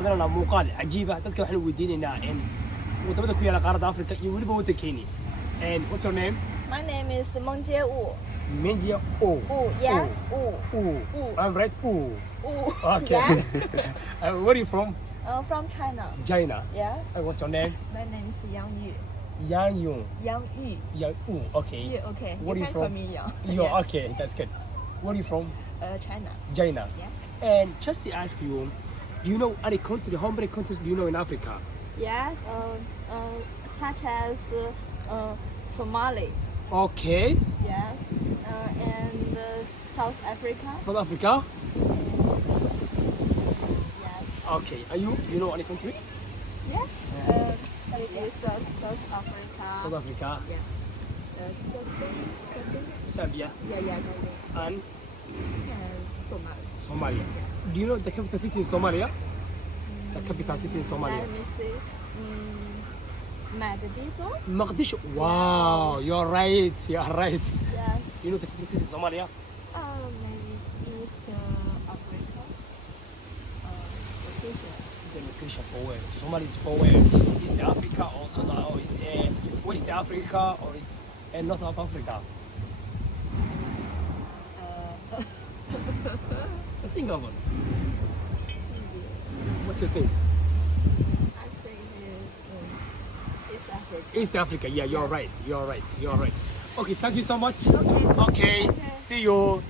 لنا مقال عجيبة dadka waxaan weydiinaynaa wadamada ku yaala qaaradda Afrika iyo waliba waddankeeni. And what's your name? My name is Mengjie Wu. Mengjie Wu. Yes, Wu. Wu. I'm right. Wu. Wu. Okay. Yes. Where are you from? From China. China. Yeah. And what's your name? My name is Yang Yu. Yang Yun. Yang Yu. Yang Wu. Okay. Yeah, okay. Where are you you can from? call me Yang. You're Yeah. okay. That's good. Where are you from? China. China. Yeah. And just to ask you, do you know any country? How many countries do you know in Africa? Yes. Such as Somalia. Okay. Yes. And South Africa. South Africa. Yes. Okay. Are you know any country? Yes. It is South Africa. South Africa. Yeah. Serbia. Yeah. And Somalia. Somalia. Do you know the capital city in Somalia? The capital city in Somalia. Let me see. Mogadishu. Mogadishu. Wow, you're right. You're right. Yes. You know the capital city in Somalia? Maybe East Africa. Location. The location for where? Somalia is for where? East Africa or Sudan, or is West Africa or it's North of Africa? Think of it. What do you think? I think it's East Africa. East Africa. Yeah, you're right. You're right. You're right. Okay, thank you so much. Okay. Okay. See you.